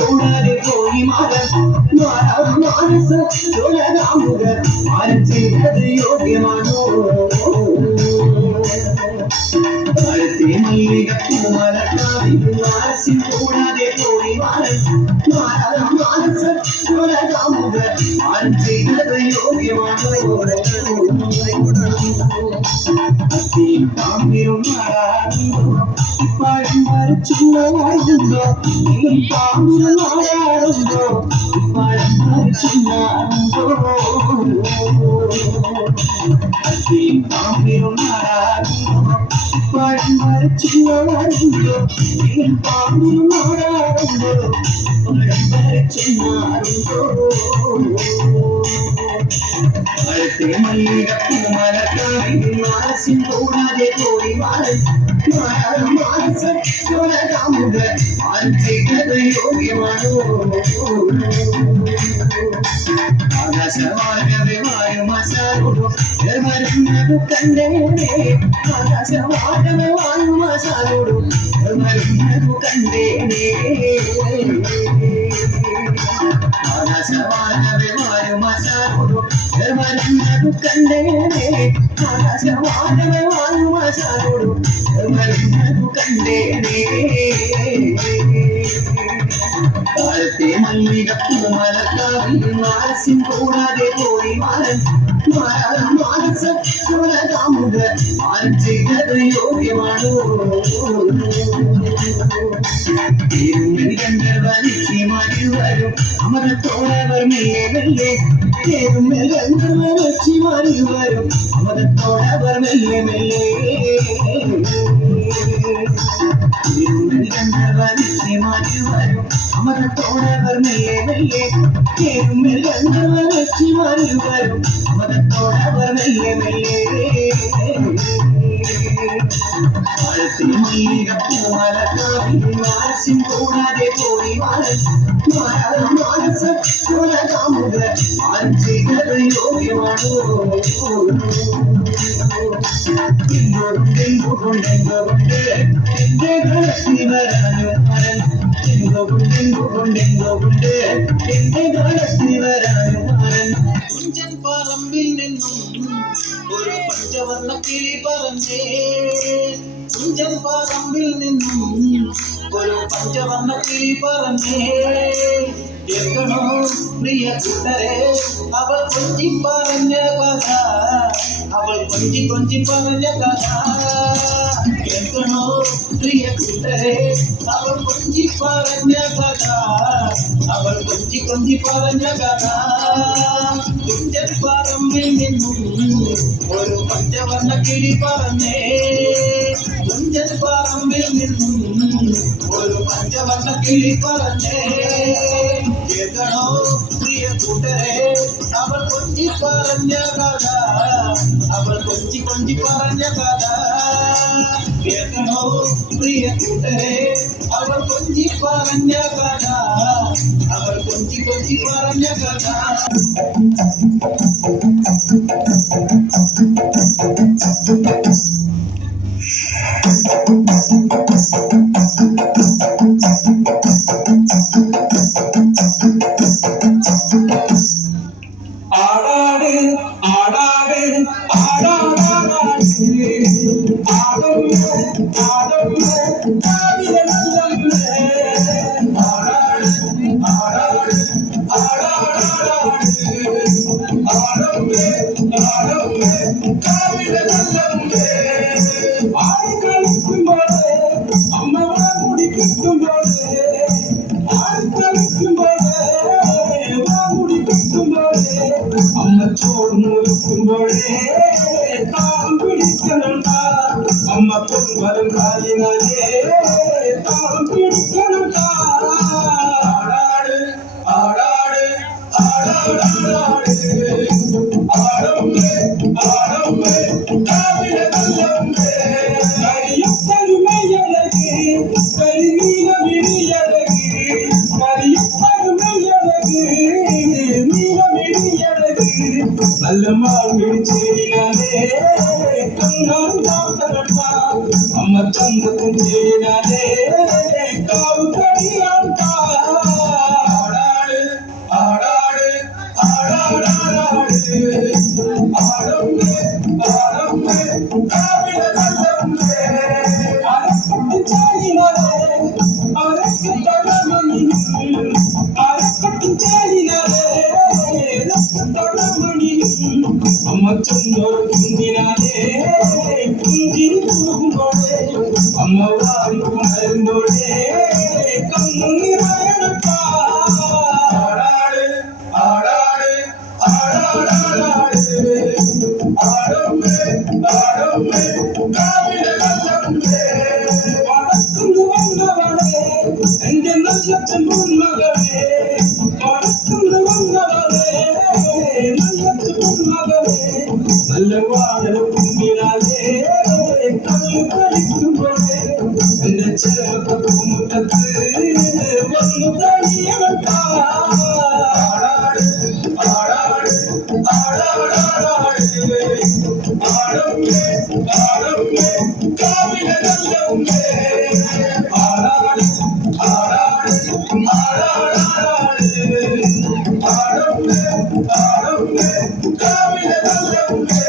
കൂടാതെ പോയി മാനസ ചെയ്തത് യോഗ്യമാണോ കൂടാതെ പോയി മാനസ ചെയ്തത് യോഗ്യമാണോ ചിന്നോ പാടുന്നോ ചിന്നോ കൂടാതെ പോയി യോഗ്യമാണോ ആകാശമാകവേ വായുമാസാരോടു മരുന്നത് കണ്ടേ ആകാശമാകവേ വായുമാസാരോടു മരുന്നത് കണ്ടേ ആകാശമാകവേ വായുമാസാരോടു മരുന്നത് കണ്ടേ ആകാശമാകവേ വായുമാസാരോടു മരുന്നത് കണ്ടേ കാലത്തെ മല്ലികപ്പൂമലക്കാവിൽ മാനസിൻ കൂടാതെ പോയി മാനസ ചെയ്തത് യോഗ്യമാണോ ഗന്ധർവനിക്ക് മാറി വരും അമരത്തോടവർ മെല്ലെ മെല്ലെ ഗന്ധർവനിക്ക് മാറി വരും അമരത്തോടവർ മെല്ലെ മെല്ലെ ഗന്ധർവനിക്ക് മാറി വരും അമരത്തോടവർ മെല്ലെ മെല്ലെ ഗന്ധർവനിക്ക് മാറി വരും അമരത്തോടവർ മെല്ലെ മെല്ലെ മാനസിൻ കൂടാതെ പോയി മാനസ ചെയ്തത് യോഗ്യമാണോ എന്റെ കളത്തിൽ വരാനും എന്റെ കളത്തിൽ വരാനും കുഞ്ചൻ പറമ്പിൽ നിന്നും ഒരു പഞ്ചവർണ്ണ കിളി പറഞ്ഞേ കുഞ്ചൻ പറമ്പിൽ നിന്നും ഒരു പഞ്ചവർണ്ണ കിളി പറഞ്ഞേ കേൾക്കണോ പ്രിയ കൂട്ടരെ അവൾ കൊഞ്ചി പറഞ്ഞ കഥ അവൾ കൊഞ്ചി കൊഞ്ചി പറഞ്ഞ കഥ കേൾക്കണോ പ്രിയ കൂട്ടരെ അവൾ കൊഞ്ചി പറഞ്ഞ കഥ അവൾ കൊഞ്ചി കൊഞ്ചി പറഞ്ഞ കഥ കുഞ്ചൻ പറമ്പിൽ നിന്നും ഒരു പഞ്ചവർണ്ണ കിളി പറഞ്ഞേ കുഞ്ചൻ പറമ്പിൽ നിന്നും ഒരു പഞ്ചവർണ്ണ കിളി പറഞ്ഞേ കേൾക്കണോ പ്രിയ കൂട്ടരെ അവൾ കൊഞ്ചി പറഞ്ഞ കഥ അവൾ കൊഞ്ചി കൊഞ്ചി പറഞ്ഞ കഥ കേൾക്കണോ പ്രിയ കൂട്ടരെ അവൾ കൊഞ്ചി പറഞ്ഞ കഥ അവൾ കൊഞ്ചി കൊഞ്ചി പറഞ്ഞ കഥ അമ്മ ചോറ് മുറിക്കുമ്പോഴേ താളം പിടിക്കണുണ്ടാ അമ്മ പൊൻവരം കാലിനാലേ താളം പിടിക്കണുണ്ടാ ആടാട് ആടാട് ആടാടാടാട് ആടമ്മേ ആടമ്മേ കാവിലെ നല്ലമ്മേ കരിയപ്പരുമയഴക് കരിനീല വിരിയഴക് കരിയപ്പരുമയഴക് നീല വിരിയഴക് നല്ല മാവിടി ചേരിനാലേ കണ്ണാൻ കാത്തകട്ട അമ്മ ചന്തത്തിൽ ചേരിനാലേ കാവ് കരിയാട്ട ആടാട് ആടാട് ആടാടാടാട് ആടമ്മേ ആടമ്മേ കാവിലെ നല്ലമ്മേ അരക്കട്ട് ചേരിനാലേ അരക്ക് പഴമണിയും അരക്കട്ട് ചേരിനാലേ പഴമണിയും അമ്മ ചന്തോറ് കുഞ്ഞിനാലേ കുഞ്ചിരി പോകുമ്പോഴേ അമ്മ വാരി ഉണരുമ്പോഴേ കണ്ണു നിറയണപ്പാ ആടാട് ആടാട് ആടാടാടാട് ആടമ്മേ ആടമ്മേ കാവിലെ നല്ലമ്മേ വടക്കുന്നു വന്നവളെ എന്റെ നല്ല ചെമ്പുമകളെ വടക്കുന്നു വന്നവളെ നല്ല ചെമ്പുമകളെ നല്ല വാഴ കുമ്പിനാലേ കല്ല് കളിക്കുമ്പോഴേ എന്റെ ചേർത്ത മുറ്റത്ത് വന്നു തടിയവട്ടാ ആടാട് ആടാട് ആടാടാടാട് ആടമ്മേ ആടമ്മേ കാവിലെ നല്ലമ്മേ ആടാട് ആടാട് ആടാടാടാട് ആടമ്മേ ആടമ്മേ കാവിലെ നല്ലമ്മേ